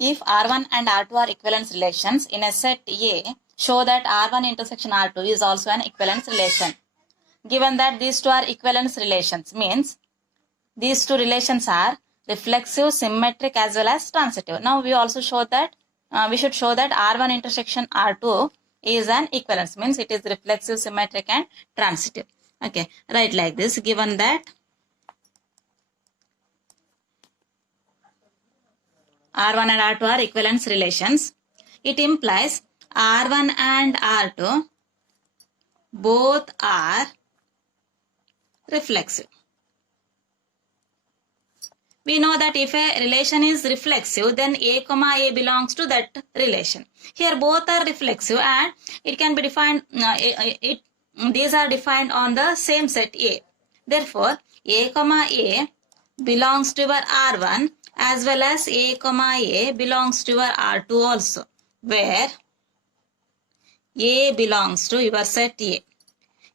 If R1 and R2 are equivalence relations in a set A, show that R1 intersection R2 is also an equivalence relation. Given that these two are equivalence relations, means these two relations are reflexive, symmetric as well as transitive. Now we also show that we should show that R1 intersection R2 is an equivalence, means it is reflexive, symmetric and transitive. Okay, write like this. Given that R1 and R2 are equivalence relations, it implies R1 and R2 both are reflexive. We know that if a relation is reflexive, then A comma A belongs to that relation. Here both are reflexive and it can be defined, these are defined on the same set A. Therefore, A comma A belongs to your R1 as well as A comma A belongs to your R2 also, where A belongs to your set A.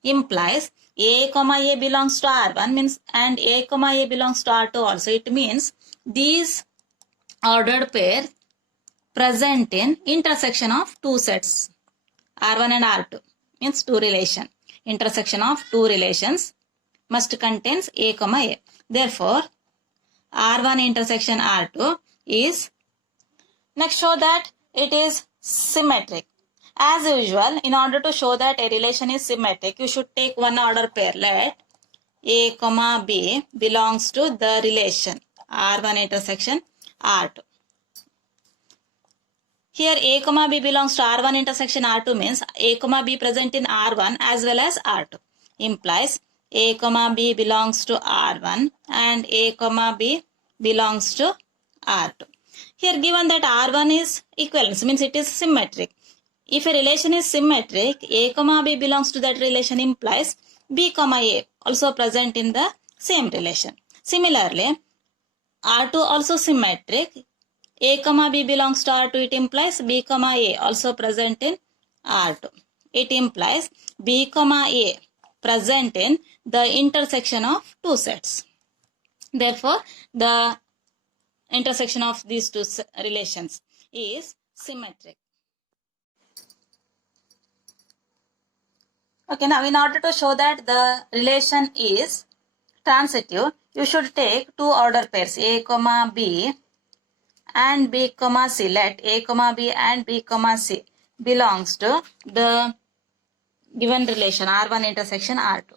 Implies A comma A belongs to R1 means and A comma A belongs to R2 also. It means these ordered pair present in intersection of two sets, R1 and R2, means two relation. Intersection of two relations must contains A comma A. Therefore, R1 intersection R2 is, next show that it is symmetric. As usual, in order to show that a relation is symmetric, you should take one order pair. Let A comma B belongs to the relation R1 intersection R2. Here A comma B belongs to R1 intersection R2 means A comma B present in R1 as well as R2. Implies A comma B belongs to R1 and A comma B belongs to R2. Here given that R1 is equivalence means it is symmetric. If a relation is symmetric, A comma B belongs to that relation implies B comma A also present in the same relation. Similarly, R2 also symmetric. A comma B belongs to R2, it implies B comma A also present in R2. It implies B comma A present in the intersection of two sets. Therefore, the intersection of these two relations is symmetric. Okay, now in order to show that the relation is transitive, you should take two order pairs A comma B and B comma C. Let A comma B and B comma C belongs to the given relation R1 intersection R2.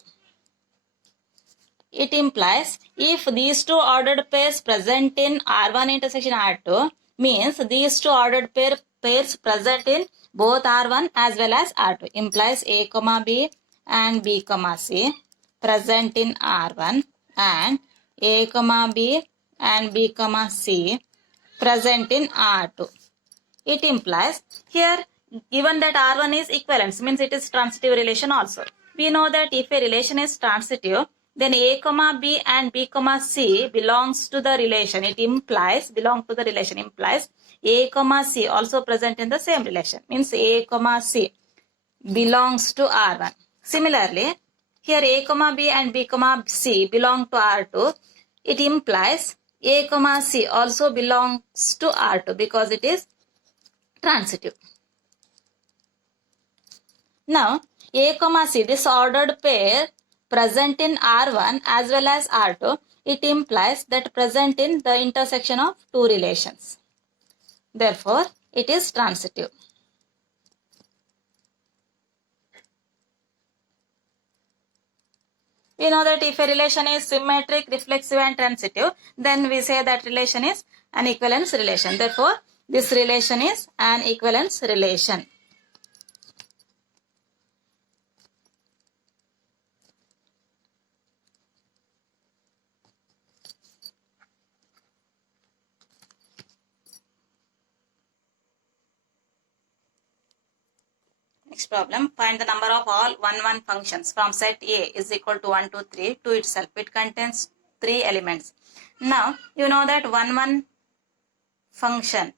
It implies if these two ordered pairs present in R1 intersection R2 means these two ordered pairs present in both R1 as well as R2. Implies A comma B and B comma C present in R1 and A comma B and B comma C present in R2. It implies here given that R1 is equivalence means it is transitive relation also. We know that if a relation is transitive, then A comma B and B comma C belongs to the relation. It implies belong to the relation implies A comma C also present in the same relation means A comma C belongs to R1. Similarly, here A comma B and B comma C belong to R2. It implies A comma C also belongs to R2 because it is transitive. Now, A comma C, this ordered pair present in R1 as well as R2, it implies that present in the intersection of two relations. Therefore, it is transitive. We know that if a relation is symmetric, reflexive and transitive, then we say that relation is an equivalence relation. Therefore, this relation is an equivalence relation. Next problem, find the number of all 1-1 functions from set A is equal to 1, 2, 3 to itself. It contains 3 elements. Now, you know that 1-1 function.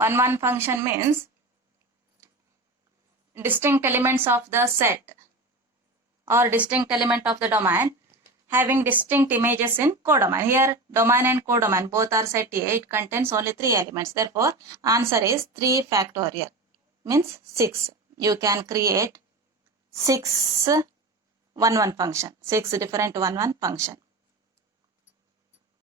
1-1 function means distinct elements of the set or distinct element of the domain having distinct images in codomain. Here domain and codomain both are set A. It contains only 3 elements. Therefore, answer is 3 factorial means 6. You can create 6 1-1 function, 6 different 1-1 function.